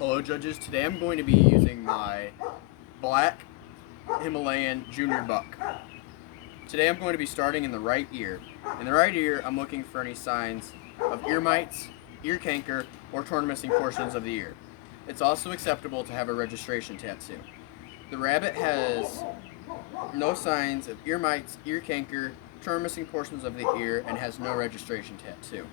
Hello judges, today I'm going to be using my black Himalayan junior buck. Today I'm going to be starting in the right ear. In the right ear, I'm looking for any signs of ear mites, ear canker, or torn missing portions of the ear. It's also acceptable to have a registration tattoo. The rabbit has no signs of ear mites, ear canker, torn missing portions of the ear, and has no registration tattoo.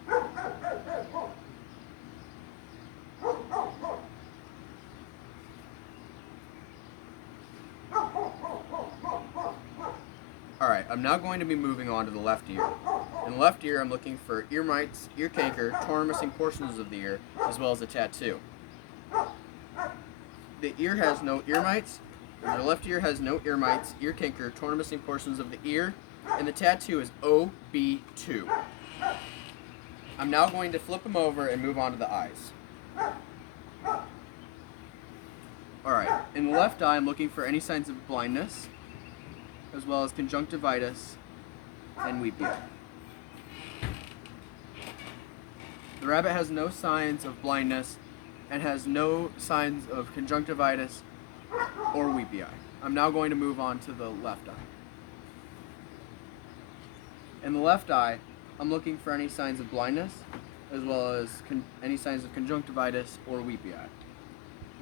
Alright, I'm now going to be moving on to the left ear. In the left ear, I'm looking for ear mites, ear canker, torn missing portions of the ear, as well as a tattoo. The ear has no ear mites, the left ear has no ear mites, ear canker, torn missing portions of the ear, and the tattoo is OB2. I'm now going to flip them over and move on to the eyes. Alright, in the left eye, I'm looking for any signs of blindness, as well as conjunctivitis and weepy eye. The rabbit has no signs of blindness and has no signs of conjunctivitis or weepy eye. I'm now going to move on to the left eye. In the left eye, I'm looking for any signs of blindness, as well as any signs of conjunctivitis or weepy eye.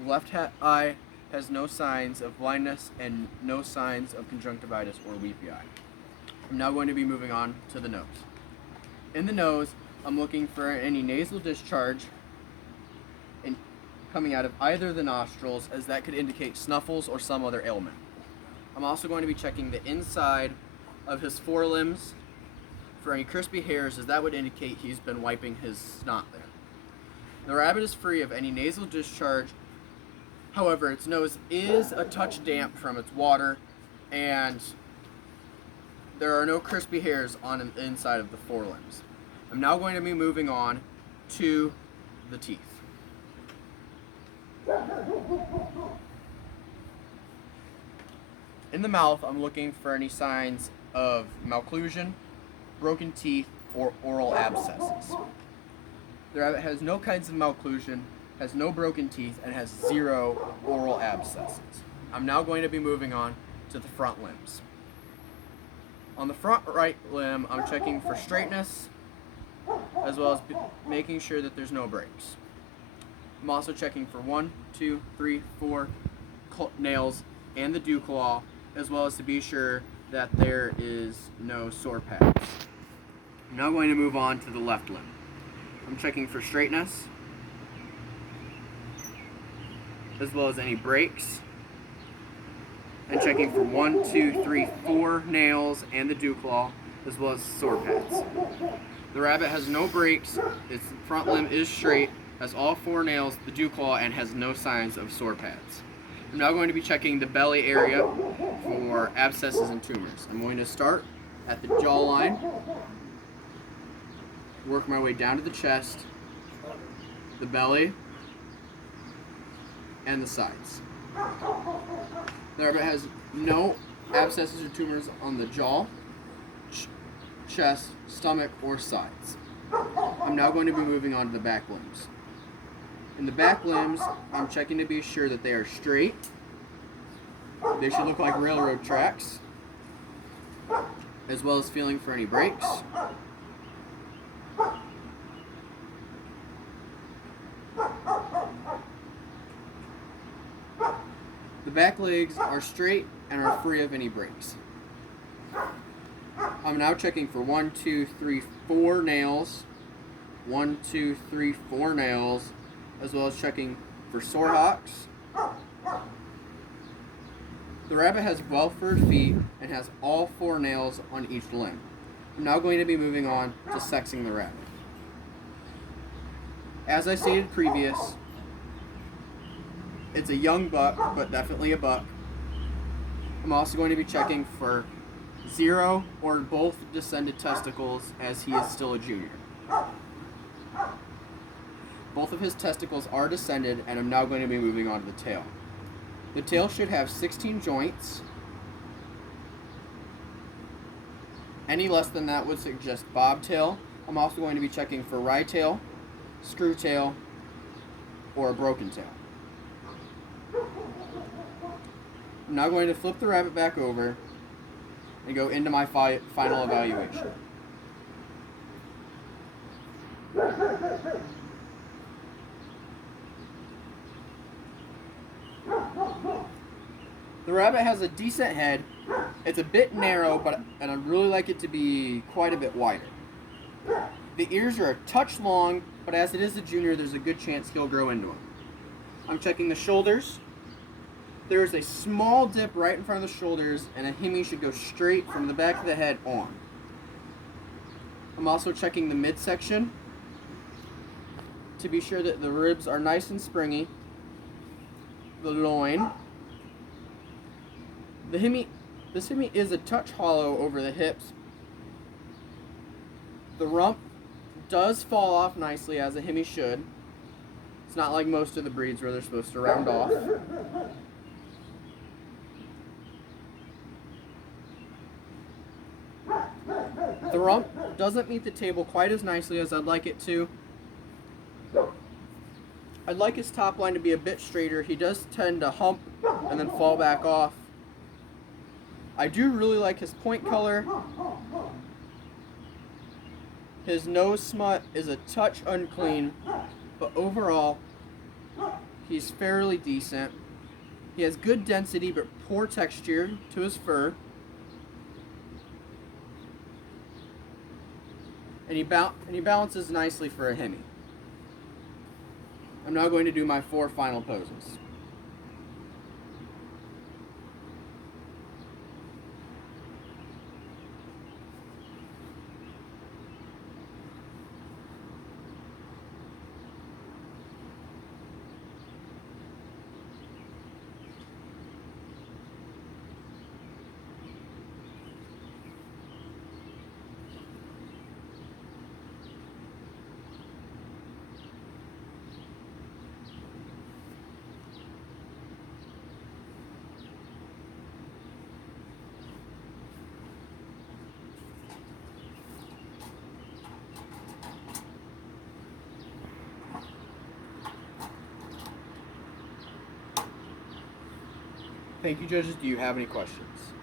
The left eye has no signs of blindness and no signs of conjunctivitis or weepy eye. I'm now going to be moving on to the nose. In the nose, I'm looking for any nasal discharge coming out of either of the nostrils, as that could indicate snuffles or some other ailment. I'm also going to be checking the inside of his forelimbs for any crispy hairs, as that would indicate he's been wiping his snot there. The rabbit is free of any nasal discharge. However, its nose is a touch damp from its water, and there are no crispy hairs on the inside of the forelimbs. I'm now going to be moving on to the teeth. In the mouth, I'm looking for any signs of malocclusion, broken teeth, or oral abscesses. The rabbit has no kinds of malocclusion, has no broken teeth, and has 0 oral abscesses. I'm now going to be moving on to the front limbs. On the front right limb, I'm checking for straightness, as well as making sure that there's no breaks. I'm also checking for 1, 2, 3, 4 nails and the dew claw, as well as to be sure that there is no sore pads. I'm now going to move on to the left limb. I'm checking for straightness, as well as any breaks, and checking for 1, 2, 3, 4 nails and the dew claw, as well as sore pads. The rabbit has no breaks, its front limb is straight, has all 4 nails, the dew claw, and has no signs of sore pads. I'm now going to be checking the belly area for abscesses and tumors. I'm going to start at the jawline, work my way down to the chest, the belly, and the sides. The rabbit has no abscesses or tumors on the jaw, chest, stomach, or sides. I'm now going to be moving on to the back limbs. In the back limbs, I'm checking to be sure that they are straight. They should look like railroad tracks, as well as feeling for any breaks. The back legs are straight and are free of any breaks. I'm now checking for 1, 2, 3, 4 nails. 1, 2, 3, 4 nails, as well as checking for sore hocks. The rabbit has well-furred feet and has all 4 nails on each limb. I'm now going to be moving on to sexing the rabbit. As I stated previous, it's a young buck, but definitely a buck. I'm also going to be checking for 0 or both descended testicles, as he is still a junior. Both of his testicles are descended, and I'm now going to be moving on to the tail. The tail should have 16 joints. Any less than that would suggest bobtail. I'm also going to be checking for rye tail, screw tail, or a broken tail. I'm now going to flip the rabbit back over and go into my final evaluation. The rabbit has a decent head. It's a bit narrow, and I'd really like it to be quite a bit wider. The ears are a touch long, but as it is a junior, there's a good chance he'll grow into them. I'm checking the shoulders. There is a small dip right in front of the shoulders, and a Hemi should go straight from the back of the head on. I'm also checking the midsection to be sure that the ribs are nice and springy. The loin. This Hemi is a touch hollow over the hips. The rump does fall off nicely, as a Hemi should. It's not like most of the breeds where they're supposed to round off. The rump doesn't meet the table quite as nicely as I'd like it to. I'd like his top line to be a bit straighter. He does tend to hump and then fall back off. I do really like his point color. His nose smut is a touch unclean, but overall, he's fairly decent. He has good density, but poor texture to his fur. And he balances nicely for a Hemi. I'm now going to do my 4 final poses. Thank you, judges. Do you have any questions?